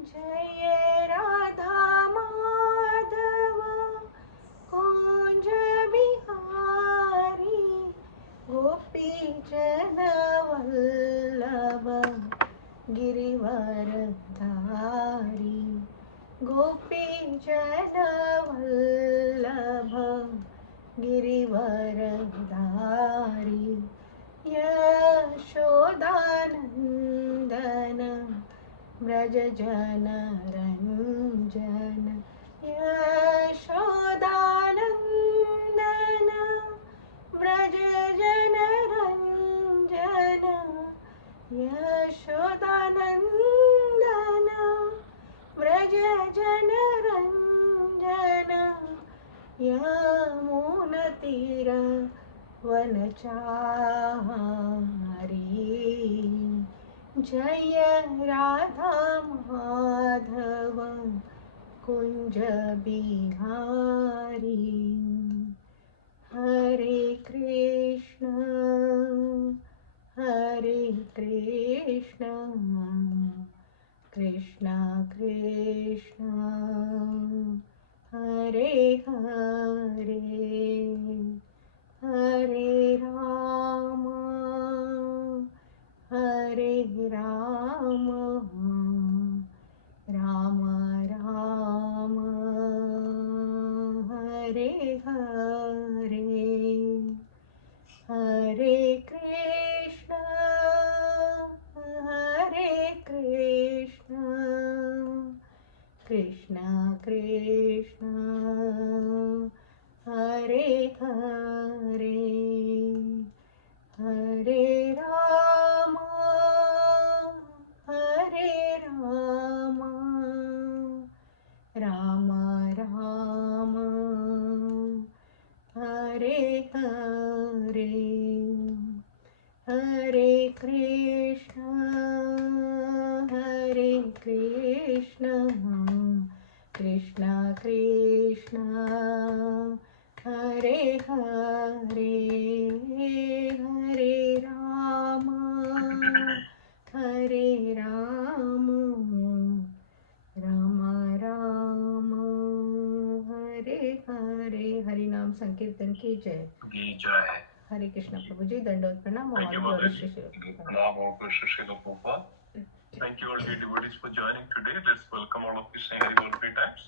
जय राधा माधव कुंज बिहारी गोपी जन वल्लभ गिरिवर धारी गोपी जन वल्लभ गिरिवर धारी यशोदानंदन व्रज जन रंजन यशोदानंदन व्रज जन रंजन यशोदानंदन व्रज जन रंजन यमुना तीर वनचारी जय राधा माधव कुंज बिहारी हरे कृष्ण कृष्ण कृष्ण हरे हरे हरे राम राम राम हरे हरे हरे कृष्ण कृष्ण कृष्ण हरे हरे हरे राम राम राम हरे हरे हरे कृष्ण कृष्ण कृष्ण हरे हरे हरे राम राम राम हरे हरे। हरि नाम संकीर्तन की जय। हरे कृष्ण प्रभु जी, दंडवत प्रणाम। Thank you, Mataji. Pranam Om Krishna Srila Prabhupada. Thank you all dear devotees for joining today. Let's welcome all of you saying Hari Bol 3 times.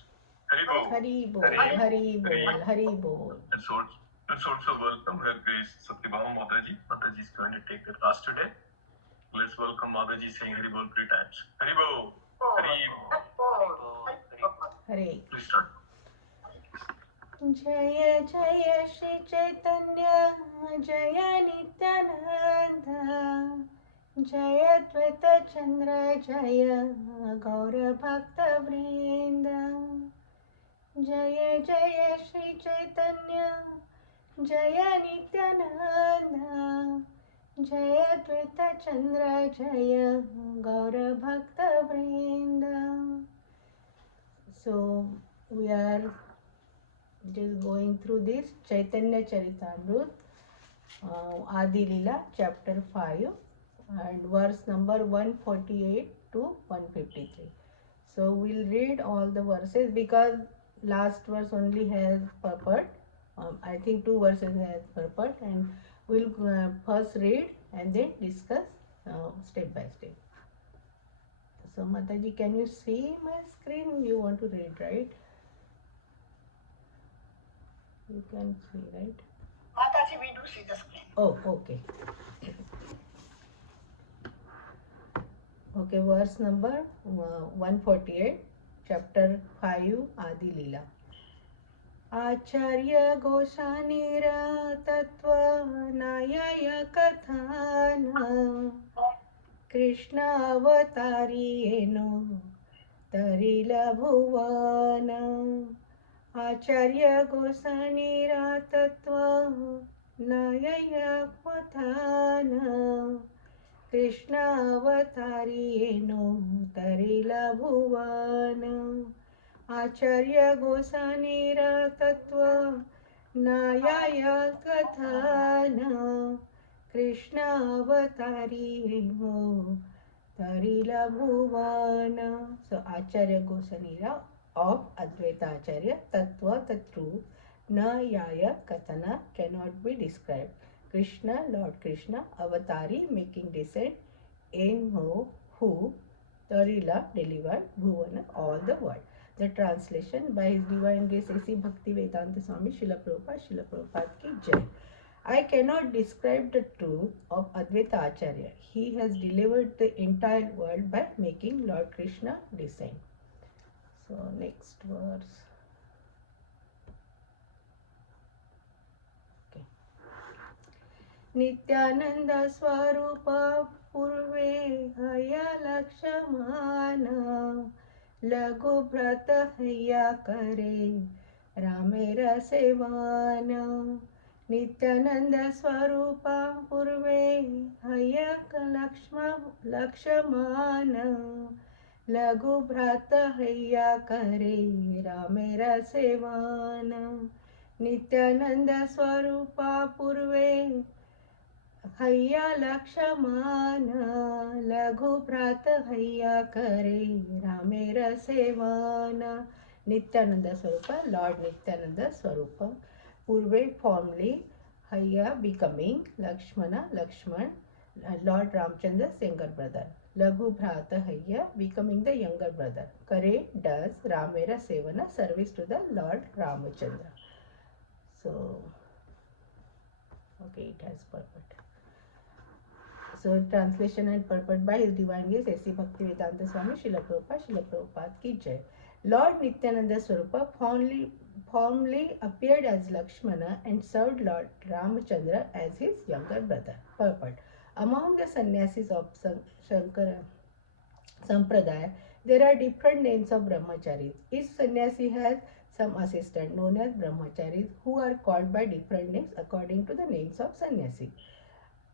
Hari Bol. Hari बोल हरि बोल हरि बोल। Let's also welcome Her Grace Satyabhama Mataji. Mataji is going to take the class today. Let's welcome Mataji saying Hari Bol 3 times. Hari Bol. Hari Bol. Hare Please start. जय जय श्री चैतन्य जय नित्यानंद जय द्वैत चंद्र जय गौर भक्त वृंद जय जय श्री चैतन्य जय नित्यानंद जय द्वैत चंद्र जय गौर भक्त वृंद। So we are just going through this Chaitanya Charitamrut, Adi Leela, chapter 5 and verse number 148 to 153. So we'll read all the verses because last verse only has purport. I think 2 verses has purport, and we'll first read and then discuss step by step. So Mataji, can you see my screen? You want to read, right? You can see, right? Mataji, we do see the screen. Oh, okay. Okay, verse number 148, chapter 5, Adi Leela. Acharya Goshanira Tattva Nayaya Kathana Krishna Avatari Eno Tarila Bhuvana Acharya Goshanira Tattva Nayaya Kathana Krishna Avatari Eno Tarila Bhuvana Acharya Gosanira Tattva Nayaya Kathana Krishna Avatari Eno Tarila Bhuvana. So Acharya Gosanira of Advaita Acharya, Tattva, the truth, Na Yaya Katana cannot be described. Krishna, Lord Krishna, Avatari, making descent, in who, Tarila, delivered, Bhuvana, all the world. The translation by His Divine Grace A.C. Bhakti Vedanta Swami Srila Prabhupada ki Jai. I cannot describe the truth of Advaita Acharya. He has delivered the entire world by making Lord Krishna descend. So next verse. Okay. Nityananda Swarupa Purve Haya Lakshamana Lagu Brata Haya Kare Ramera Sevana Nityananda Swarupa Purve Hayaka Lakshamana Lagu Bhrata Haya Kare Ramera Sevana Nityananda Swarupa Purve Haya Lakshamana Lagu Bhrata Haya Kare Ramera Sevana Nityananda Swarupa, Lord Nityananda Swarupa, Purve formerly, Haya becoming, Lakshmana, Lakshman, Lord Ramchandra's younger brother. Laghu Bhrata Haya becoming the younger brother. Kare does Ramera Sevana, service to the Lord Ramachandra. So, okay, it has purport. So, translation and purport by His Divine Grace A.C. Bhakti Vedanta Swami Srila Prabhupada ki Jai. Lord Nityananda Swarupa formerly appeared as Lakshmana and served Lord Ramachandra as his younger brother. Purport. Among the sannyasis of Shankara Sampradaya, there are different names of brahmacharis. Each sannyasi has some assistant known as brahmacharis who are called by different names according to the names of sannyasi.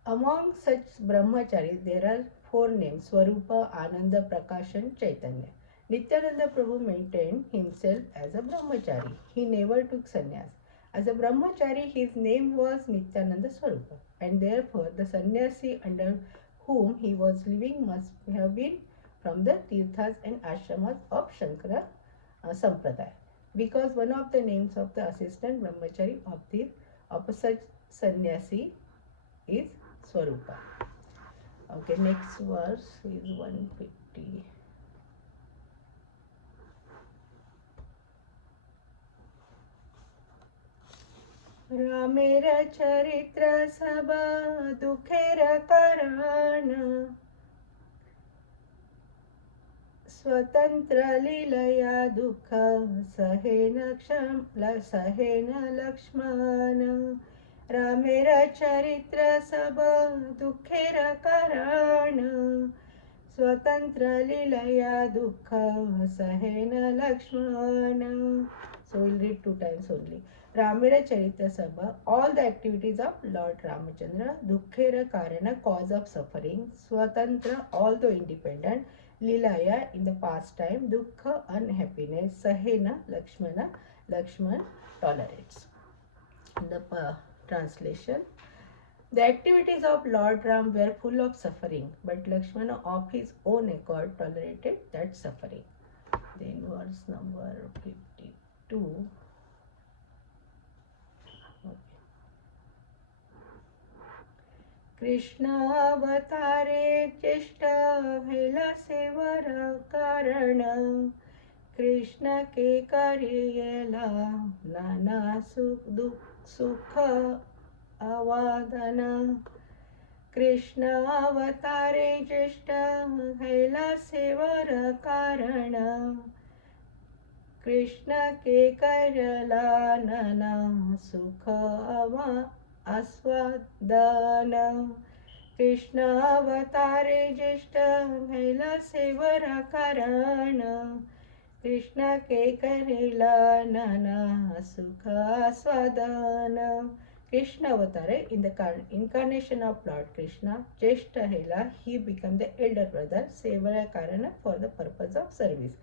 Among such brahmacharis, there are four names: Swarupa, Ananda, Prakash and Chaitanya. Nityananda Prabhu maintained himself as a brahmachari. He never took sannyas. As a brahmachari, his name was Nityananda Swarupa, and therefore the sannyasi under whom he was living must have been from the tirthas and ashramas of Shankara Sampradaya, because one of the names of the assistant brahmachari of such sannyasi is Swarupa. Okay, next verse is 150. रामेर चरित्र सब दुखेर कारण स्वतंत्र लीलया दुख सहेन लक्ष्मण रामेर चरित्र सब दुखेर कारण स्वतंत्र लीलया दुख सहेन Lakshman. So we'll read 2 times only. Ramera Charitra Sabha, all the activities of Lord Ramachandra, Dukkhera Karana, cause of suffering, Swatantra, although independent, Lilaya, in the past time, Dukkha, unhappiness, Sahena, Lakshmana, Lakshman tolerates. The translation. The activities of Lord Ram were full of suffering, but Lakshmana of his own accord tolerated that suffering. Then verse number 52. Krishna अवतारे चेष्ट भेला saver कारण कृष्ण के करियला नाना सुख अवादन कृष्ण अवतारे ज्येष्ठ भेला saver कारण कृष्ण के करला नाना सुख आस्वादन कृष्ण अवतारे ज्येष्ठ भैला सेवर कारण कृष्ण के करेला नाना सुख आस्वादन. Krishna Avatare, in the incarnation of Lord Krishna, Jeshta Hela, he became the elder brother, Sevara Karana, for the purpose of service.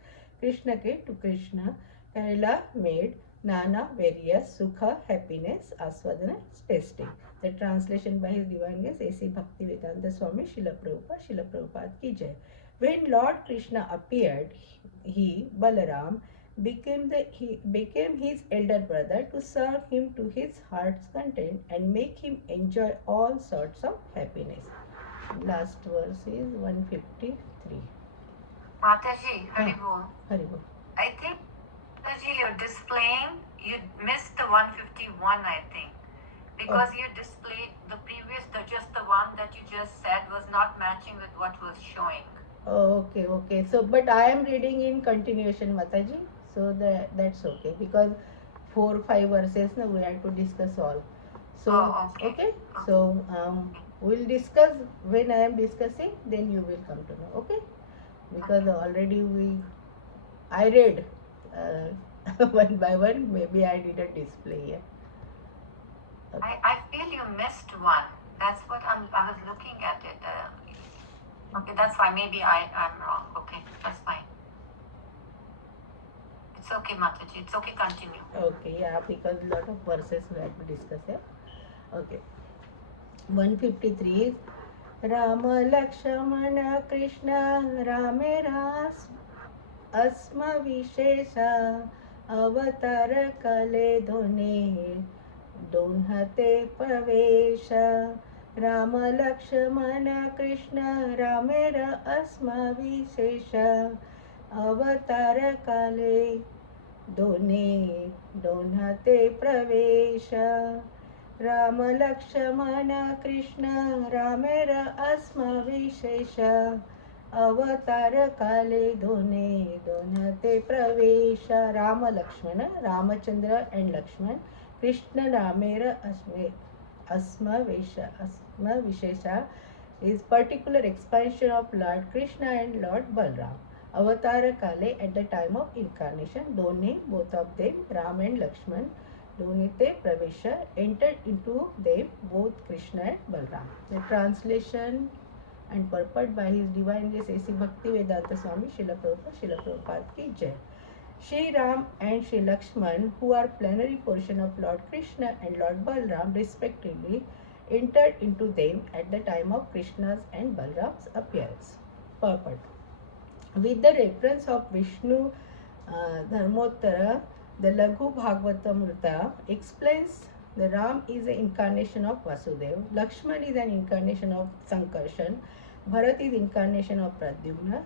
Krishna ke to Krishna, Karela made Nana various Sukha, happiness, Aswadana, tasting. The translation by His Divine Grace A.C. Bhaktivedanta Swami Srila Prabhupada ki jai. When Lord Krishna appeared, he, Balaram, became his elder brother to serve him to his heart's content and make him enjoy all sorts of happiness. Last verse is 153. Mataji, Haribol. Haribol. I think, Mataji, you're displaying, you missed the 151, I think. Because you displayed the previous, just the one that you just said was not matching with what was showing. Okay. So, but I am reading in continuation, Mataji. So that's okay because 4-5 verses now we have to discuss all. So okay. So we'll discuss when I am discussing. Then you will come to know. Okay? Because already I read one by one. Maybe I didn't display here. Okay. I feel you missed one. That's what I was looking at it. Okay, that's fine. Maybe I'm wrong. Okay, that's fine. It's okay, Mataji. It's okay. Continue. Okay, yeah, because lot of verses we have to discuss here. Okay. 153 is Rama Lakshmana Krishna Rame Ras Asma Vishesha Avatar Kale Done Donhate Pravesha Rama Lakshmana Krishna Ramera Asma Vishesha Avatar Kale Done Donhate Pravesha Rama Lakshmana Krishna Ramera Asma Vishesha Avatar Kale Donate Pravesha Rama Lakshmana Ramachandra and Lakshman Krishna Ramera Asma Vishesha is particular expansion of Lord Krishna and Lord Balram. Avatar Kale at the time of incarnation, Done, both of them, Ram and Lakshman, Donite Pravesha, entered into them, both Krishna and Balram. The translation and purport by His Divine Grace A.C. Bhaktivedanta Swami Srila Prabhupada ki jai. Shri Ram and Shri Lakshman, who are plenary portion of Lord Krishna and Lord Balram respectively, entered into them at the time of Krishna's and Balram's appearance. Purport. With the reference of Vishnu Dharmottara, the Laghu Bhagavatamrita explains the Ram is an incarnation of Vasudeva, Lakshman is an incarnation of Sankarshan, Bharat is incarnation of Pradyumna,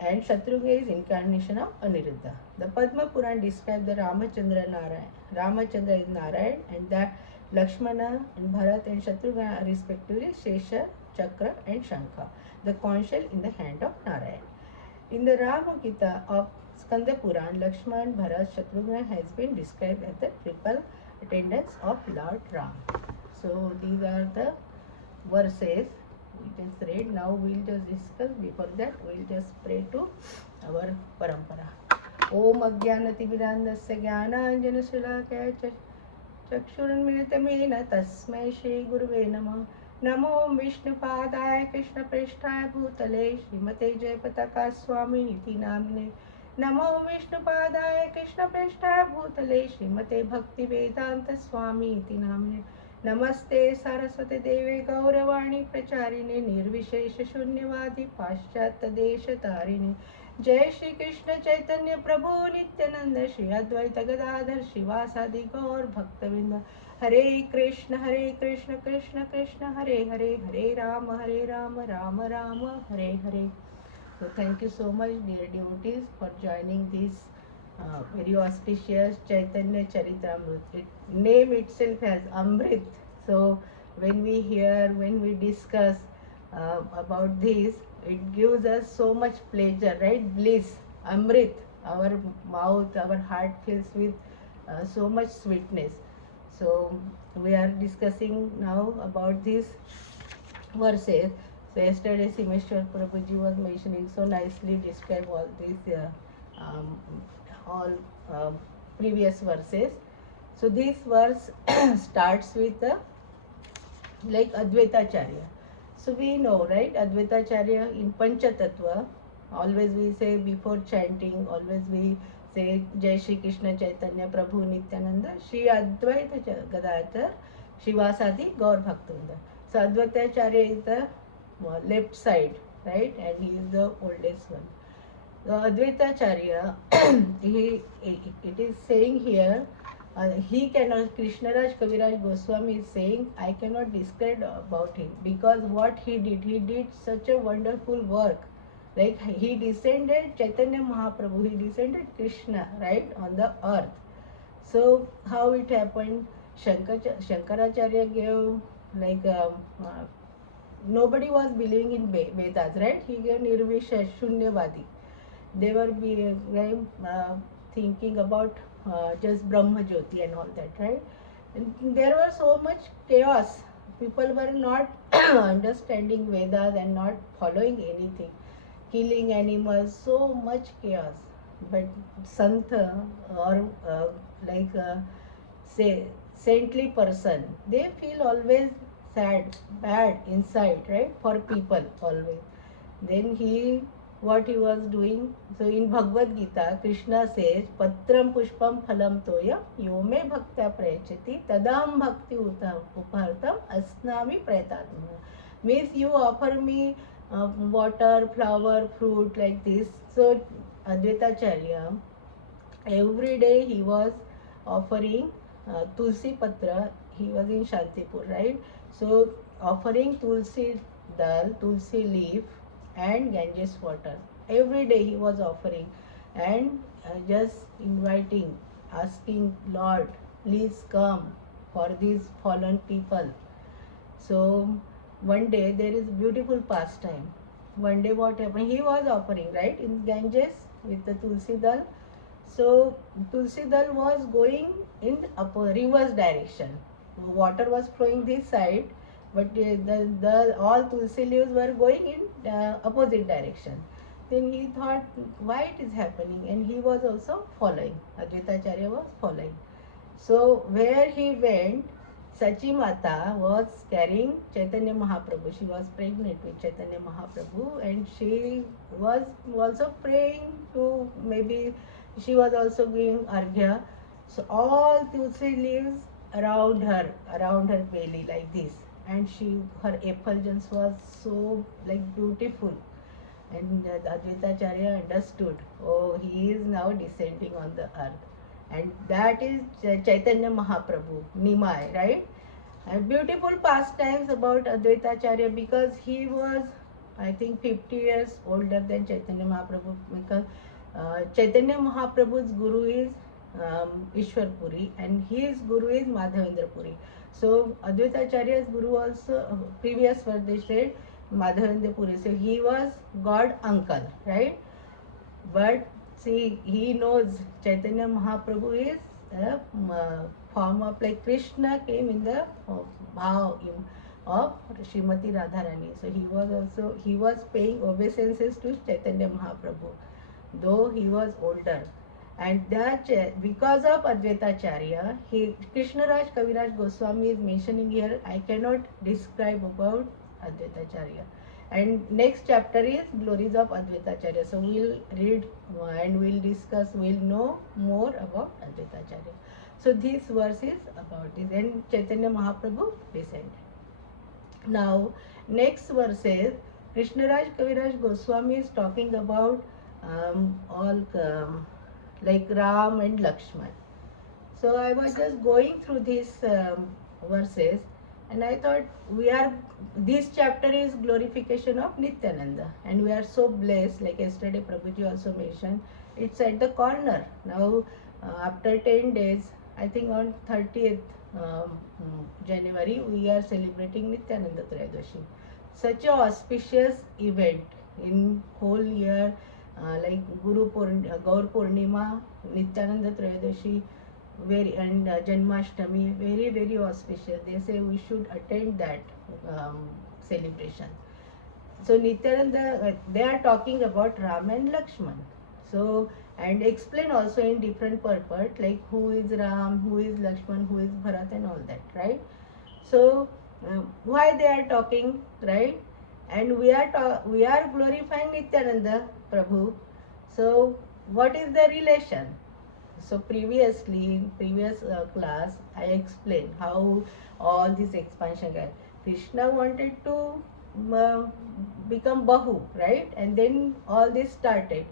and Shatrugna is incarnation of Aniruddha. The Padma Puran describes the Ramachandra Narayan. Ramachandra is Narayan and the Lakshmana and Bharat and Shatrugna are respectively Shesha, Chakra and Shankha, the conch shell in the hand of Narayan. In the Rama Gita of Skanda Puran, Lakshman, Bharat, Shatrugna has been described as the triple attendants of Lord Ram. So these are the verses we just read. Now we'll just discuss. Before that, we'll just pray to our parampara. Om Ajnanati Vidandasya Jnananjana Shalakaya Chakshurunmilitamena Tasmai Shri Guruve Namah. Namo Vishnupadaya Krishna Preshthaya Bhutale Srimate Jayapataka Swami Niti Namine. Namo Vishnupadaya Krishna Preshthaya Bhutale Srimate Bhakti Vedanta Swami Niti Namine. Namaste Saraswati Deve Gauravani Pracharine Nirvishesha Shunyavadi Paschatya Desha Tarine. Jai Shri Krishna Chaitanya Prabhu Nityananda Shri Advaita Gadadhar Shivasadi Gaur Bhaktavinda. Hare Krishna Krishna Krishna Hare Hare Hare Rama Rama Rama Hare Hare. So thank you so much, dear devotees, for joining this very auspicious Chaitanya Charitamrita. Name itself has Amrit. So when we discuss about this, it gives us so much pleasure, right? Bliss, Amrit. Our mouth, our heart fills with so much sweetness. So we are discussing now about these verses. So yesterday Simeshwar Prabhuji was mentioning so nicely describe all these previous verses. So this verse starts with like Advaitacharya. So we know, right, Advaitacharya in Panchatattva, always we say before chanting, always we say Jai Shri Krishna Chaitanya Prabhu Nityananda Shri Advaita Gadadhar Shivasadi Gaur Bhaktivinoda. So Advaita Acharya is the left side, right, and he is the oldest one. So Advaita Acharya, it is saying here, he cannot, Krishnaraj Kaviraj Goswami is saying, I cannot describe about him because what he did such a wonderful work. Like he descended Chaitanya Mahaprabhu, he descended Krishna, right, on the earth. So how it happened? Shankaracharya gave like nobody was believing in Vedas, right? He gave Nirvishesh, Shunyavadi. They were thinking about just Brahma Jyoti and all that, right? And there was so much chaos. People were not understanding Vedas and not following anything. Killing animals, so much chaos. But Santa or like say saintly person, they feel always sad, bad inside, right? For people always. Then what he was doing, so in Bhagavad Gita, Krishna says, Patram Pushpam Phalam Toya Yome Bhaktya Prayachati Tadam Bhakti Upartam Asnami Prayatatma. Means you offer me water, flower, fruit like this. So Advaita Acharya, every day he was offering Tulsi Patra. He was in Shantipur, right? So offering Tulsi dal, Tulsi leaf and Ganges water. Every day he was offering and just inviting, asking Lord, please come for these fallen people. So one day there is beautiful pastime. One day what happened? He was offering, right, in Ganges with the Tulsi dal. So Tulsi dal was going in reverse direction. Water was flowing this side, but the all Tulsi leaves were going in opposite direction. Then he thought, why it is happening? And he was also following. Advaita Acharya was following. So where he went, Sachi Mata was carrying Chaitanya Mahaprabhu. She was pregnant with Chaitanya Mahaprabhu and she was also praying to, maybe she was also giving arghya. So all Tulsi leaves around her belly like this. And her effulgence was so like beautiful. And Advaita Acharya understood, oh, he is now descending on the earth. And that is Chaitanya Mahaprabhu, Nimai, right? And beautiful pastimes about Advaita Acharya because he was, I think, 50 years older than Chaitanya Mahaprabhu because Chaitanya Mahaprabhu's guru is Ishwar Puri and his guru is Madhavendra Puri. So Advaita Acharya's guru also, previous verse they said Madhavendra Puri. So he was God uncle, right? But see, he knows Chaitanya Mahaprabhu is a form of like Krishna came in the bhav of Srimati Radharani. So he was paying obeisances to Chaitanya Mahaprabhu, though he was older. And that because of Advaita Acharya, Krishnaraj Kaviraj Goswami is mentioning here, I cannot describe about Advaita Acharya. And next chapter is glories of Advaita Acharya. So we'll read and we'll discuss, we'll know more about Advaita Acharya. So this verse is about this. And Chaitanya Mahaprabhu descended. Now next verse is Krishnaraj Kaviraj Goswami is talking about all like Ram and Lakshman. So I was just going through these verses and I thought this chapter is glorification of Nityananda and we are so blessed, like yesterday Prabhuji also mentioned, it's at the corner. Now after 10 days, I think on 30th January, we are celebrating Nityananda Trayadoshi. Such a auspicious event in whole year, like Gaur Purnima, Nityananda Trayadoshi, and Janmashtami, very, very auspicious. They say we should attend that celebration. So Nityananda, they are talking about Ram and Lakshman. So, and explain also in different purport, like who is Ram, who is Lakshman, who is Bharat and all that, right? So, why they are talking, right? And we are glorifying Nityananda Prabhu. So, what is the relation? So previously, in previous class, I explained how all this expansion guy. Krishna wanted to um, become Bahu, right? And then all this started.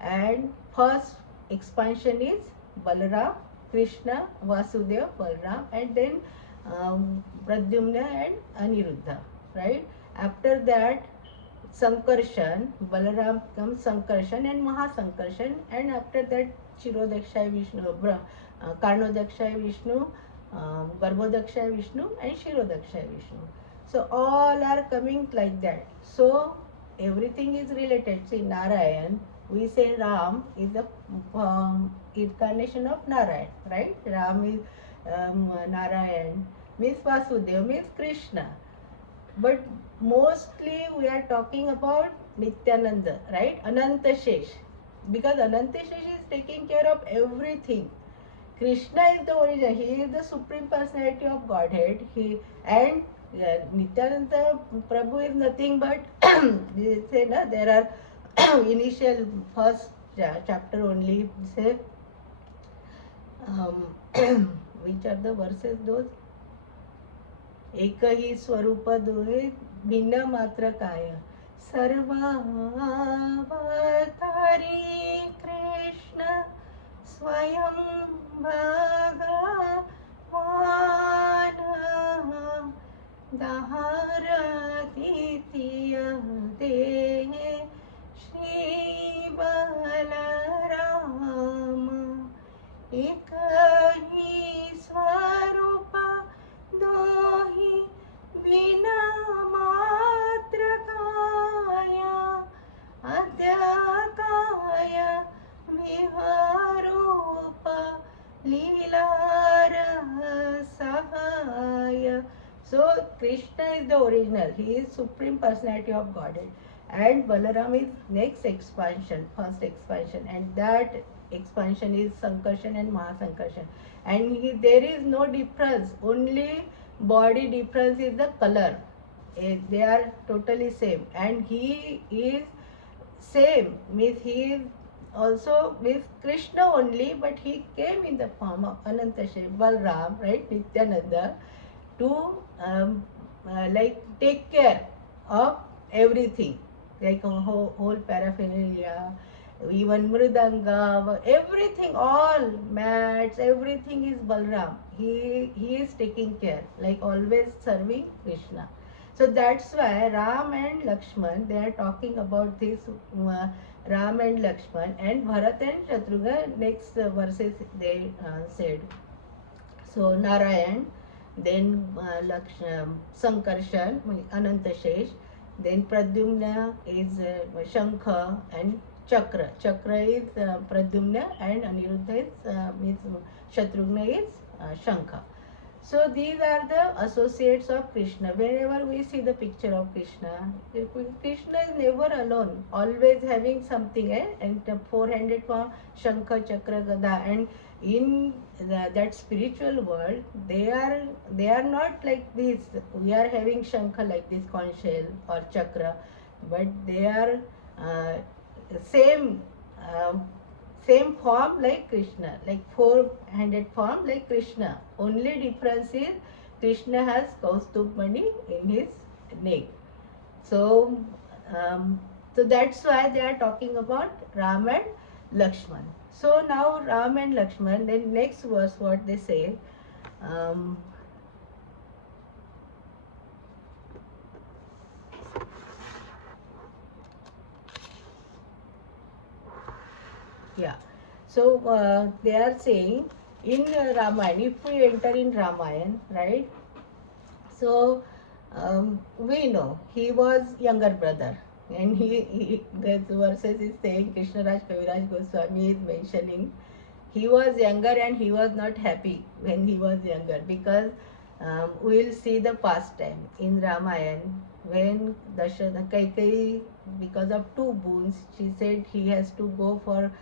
And first expansion is Balaram, Krishna, Vasudeva, Balaram, and then Pradyumna and Aniruddha, right? After that, Sankarshan, Balaram comes Sankarshan and Mahasankarshan, and after that Shirodakshay Vishnu, Karnodakshay Vishnu, Garbhodakshay Vishnu, and Shirodakshay Vishnu. So all are coming like that. So everything is related. See, Narayan, we say Ram is the incarnation of Narayan, right? Ram is Narayan, means Vasudeva, means Krishna. But mostly we are talking about Nityananda, right? Ananta Shesh. Because Ananta Shesh is taking care of everything. Krishna is the origin. He is the supreme personality of Godhead. Nityananda Prabhu is nothing but they say na, there are initial first chapter only say which are the verses those एकही स्वरूप दोहे भिन्न मात्र काय सर्वावतारी कृष्ण स्वयं भगवान दहारतीय देहे श्री बलराम एक ही स्वरूप दोहि बिना मात्र काय अद्य काय विहारूप लीला सहाय. So Krishna is the original. He is supreme personality of Godhead, and Balaram is next expansion, first expansion, and that expansion is Sankarshan and Mahasankarshan. And there is no difference, only body difference is the color. They are totally same, and he is same, means he is also with Krishna only, but he came in the form of Anantashev, Balram, right, Nityananda, to like take care of everything, like a whole paraphernalia, even mridanga, everything, all mats, everything is Balram. He is taking care, like always serving Krishna. So that's why Ram and Lakshman, they are talking about this Ram and Lakshman, and Bharat and Shatrugna, next verses they said. So Narayan, then Sankarshan, Anantashesh, then Pradyumna is Shankha and Chakra. Chakra is Pradyumna and Aniruddha is means Shatrugna is Shankha. So these are the associates of Krishna. Whenever we see the picture of Krishna, Krishna is never alone, always having something, and the four-handed form, Shankha, Chakra, Gada, and in that spiritual world, they are not like this. We are having Shankha like this conch shell or Chakra, but they are same form like Krishna, like four-handed form like Krishna. Only difference is Krishna has Kaustubh Mani in his neck. So, so that's why they are talking about Ram and Lakshman. So now Ram and Lakshman, then next verse what they say, yeah. So they are saying in Ramayana, if we enter in Ramayana, right? So we know he was younger brother, and this verses is saying, Krishnaraj Kaviraj Goswami is mentioning he was younger and he was not happy when he was younger, because we will see the past time in Ramayana when Dasharatha Kaikeyi, because of two boons, she said he has to go for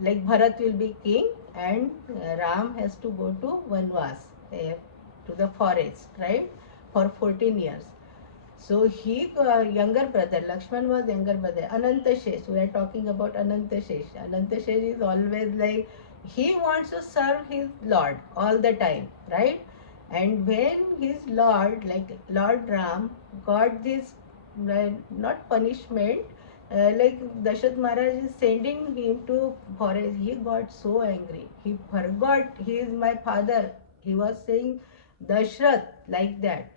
like Bharat will be king and Ram has to go to Vanvas, to the forest, right, for 14 years. So he, younger brother, Lakshman was younger brother. Anantashesh, we are talking about Anantashesh. Anantashesh is always like, he wants to serve his Lord all the time, right? And when his Lord, like Lord Ram, got this, not punishment, like Dasharat Maharaj is sending him to forest, he got so angry. He forgot he is my father. He was saying Dashrath like that,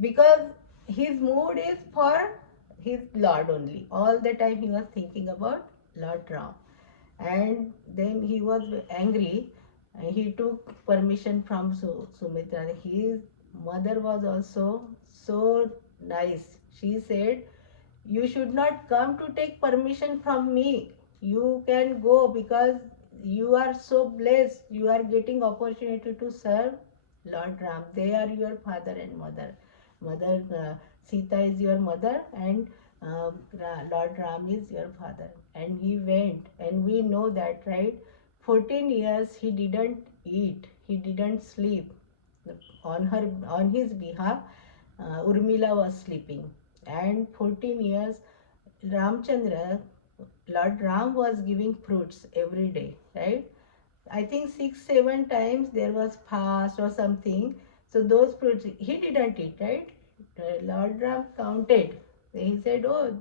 because his mood is for his Lord only. All the time he was thinking about Lord Ram. And then he was angry. And he took permission from Sumitra. His mother was also so nice. She said, "You should not come to take permission from me. You can go because you are so blessed. You are getting opportunity to serve Lord Ram. They are your father and mother. Mother Sita is your mother, and Lord Ram is your father." And he went, and we know that, right? 14 years he didn't eat, he didn't sleep. On his behalf, Urmila was sleeping, and 14 years Ramchandra, Lord Ram was giving fruits every day, right? I think 6 7 times there was fast or something. So those fruits he didn't eat, right? Lord Ram counted. He said, "Oh,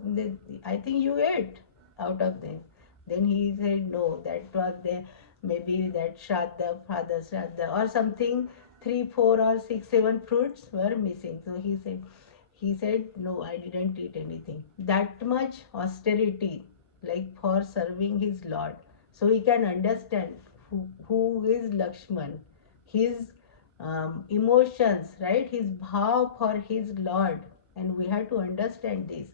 I think you ate out of them." Then he said, "No, that was the maybe that Shraddha, Father Shraddha or something. 3 4 or 6 7 fruits were missing." So he said, "No, I didn't eat anything." That much austerity, like for serving his Lord. So we can understand who is Lakshman, his emotions, right? His bhav for his Lord. And we have to understand this.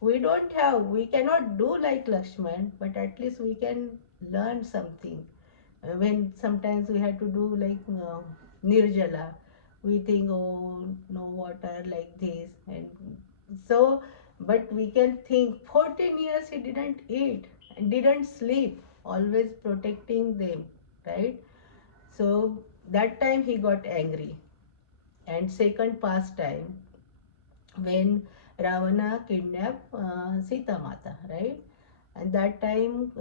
We cannot do like Lakshman, but at least we can learn something. When sometimes we have to do like Nirjala, we think, oh, no water like this. And so, but we can think 14 years he didn't eat and didn't sleep, always protecting them, right? So that time he got angry. And second pastime, when Ravana kidnapped Sita Mata, right? And that time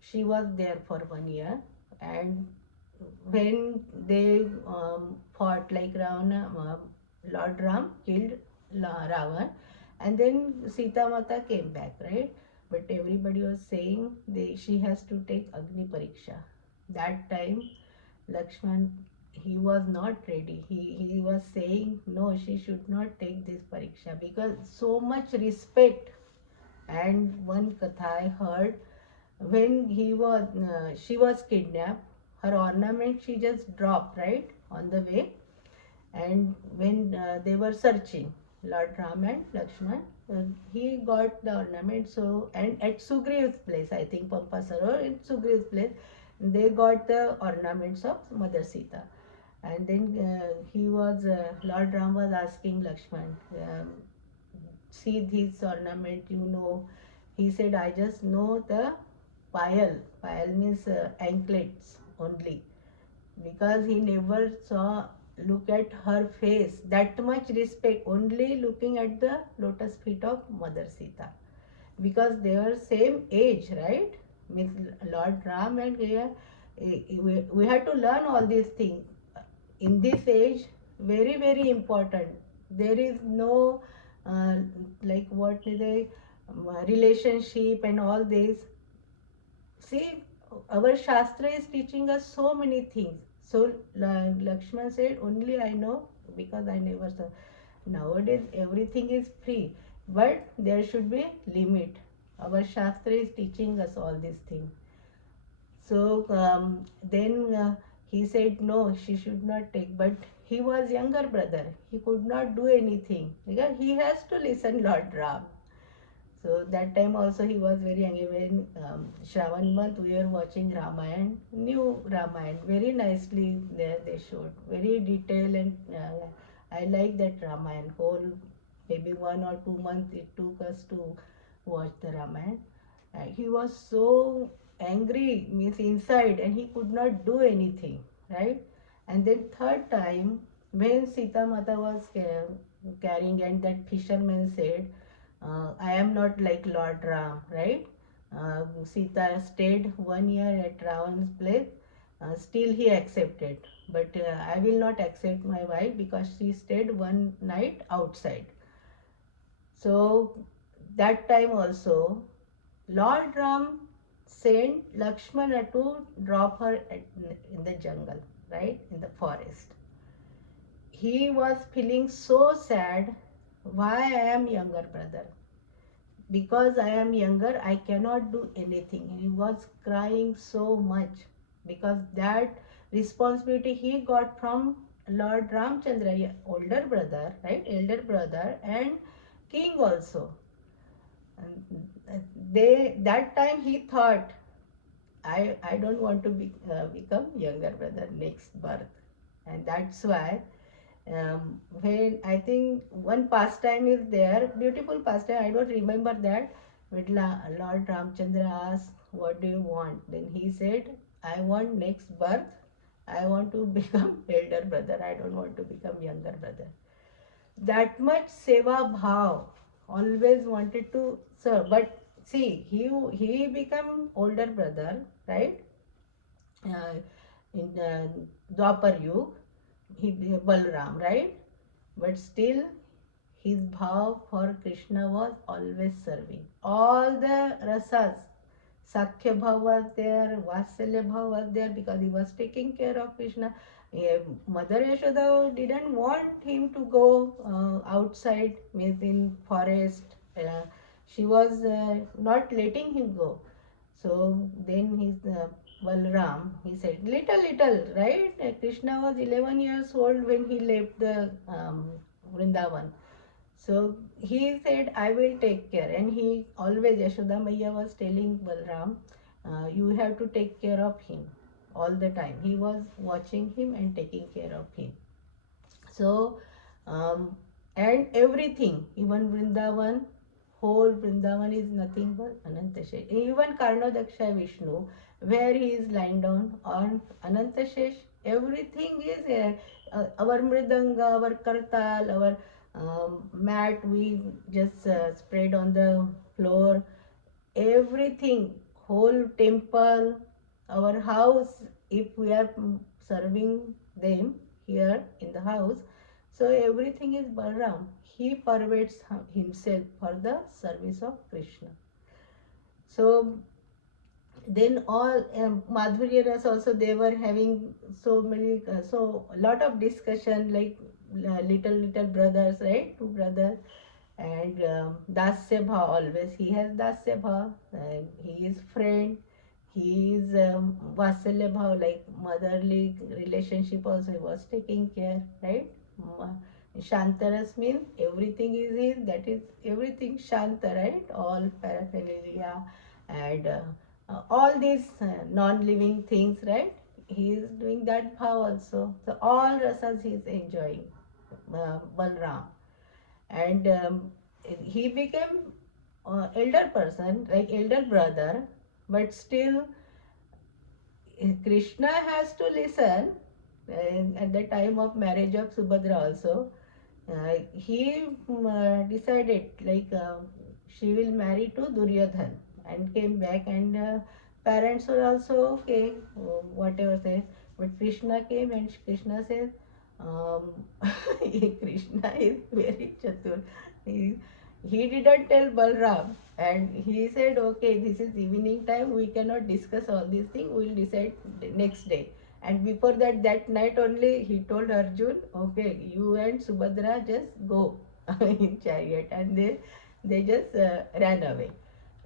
she was there for 1 year. And when they fought, like Ravana, Lord Ram killed Ravan, and then Sita Mata came back, right? But everybody was saying she has to take Agni Pariksha. That time Lakshman, he was not ready. He was saying, no, she should not take this pariksha, because so much respect. And one katha I heard, when she was kidnapped, her ornament she just dropped, right, on the way. And when they were searching, Lord Ram and Lakshman, he got the ornament. So, and at Sugriv's place, I think Pampa Sarovar, in Sugriv's place, they got the ornaments of Mother Sita. And then Lord Ram was asking Lakshman, see this ornament, He said, I just know the payal. Payal means anklets only, because he never saw look at her face. That much respect, only looking at the lotus feet of Mother Sita, because they were same age, right? Means Lord Ram and we have to learn all these things in this age. Very very important. There is no like what is a relationship and all this. See, our Shastra is teaching us so many things. So Lakshman said, only I know, because I never saw. Nowadays everything is free, but there should be limit. Our Shastra is teaching us all these things. So then he said, no, she should not take. But he was younger brother. He could not do anything, because he has to listen Lord Ram. So that time also he was very angry. When Shravan month we were watching Ramayan, new Ramayan, very nicely there they showed, very detailed. And I like that Ramayan. Whole maybe 1 or 2 months it took us to watch the Ramayan. He was so angry, means inside, and he could not do anything, right? And then third time, when Sita Mata was carrying, and that fisherman said, I am not like Lord Ram, right? Sita stayed 1 year at Ravan's place. Still he accepted, but I will not accept my wife because she stayed one night outside. So that time also, Lord Ram sent Lakshmana to drop her in the jungle, right, in the forest. He was feeling so sad. Why I am younger brother? Because I am younger, I cannot do anything. He was crying so much because that responsibility he got from Lord Ramchandra, older brother, right, elder brother, and king also. And they that time he thought, I don't want to become younger brother next birth, and that's why when I think one pastime is there, beautiful pastime, I don't remember that, but Lord Ramchandra asked, what do you want? Then he said, I want next birth, I want to become elder brother, I don't want to become younger brother. That much seva bhav, always wanted to serve. But see, he become older brother, right? Uh, in Dwapar Yug, he Balram, right? But still his bhav for Krishna was always serving. All the rasas, Sakhya bhav was there, Vatsalya bhav was there because he was taking care of Krishna. Mother Yashoda didn't want him to go outside, means in forest. She was not letting him go. So then his Balram, he said, little, right? Krishna was 11 years old when he left the Vrindavan. So he said, I will take care. And he always, Yashoda Maiya was telling Balram, you have to take care of him all the time. He was watching him and taking care of him. So, and everything, even Vrindavan, whole Vrindavan is nothing but Anantashesh. Even Karnadaksha Vishnu, where he is lying down on Anantashesh, everything is our Mridanga, our Kartal, our mat we just spread on the floor, everything, whole temple, our house, if we are serving them here in the house, so everything is Balram. He pervades himself for the service of Krishna. So then all Madhurya Ras also, they were having so many, so a lot of discussion, like little brothers, right, two brothers, and Dasya Bha, always he has Dasya Bha, and he is friend, he is Vatsalya Bha, like motherly relationship also he was taking care, right. Shantaras means everything is his, that is everything Shanta, right, all paraphernalia and all these non-living things, right, he is doing that bhav also. So all rasas he is enjoying, Balram. And he became elder person, like elder brother, but still Krishna has to listen. At the time of marriage of Subhadra also, he decided like she will marry to Duryodhan, and came back, and parents were also okay, whatever says, but Krishna came and Krishna says, Krishna is very chatur. He didn't tell Balram, and he said, okay, this is evening time, we cannot discuss all these things, we will decide next day. And before that, that night only, he told Arjun, okay, you and Subhadra just go in chariot, and they just ran away.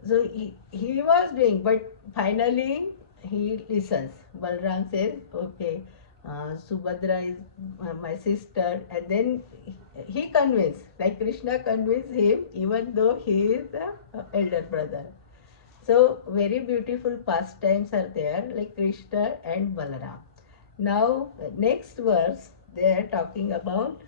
So he was doing, but finally he listens. Balram says, okay, Subhadra is my sister, and then he convinced, like Krishna convinced him, even though he is the elder brother. So very beautiful pastimes are there, like Krishna and Balaram. Now next verse, they are talking about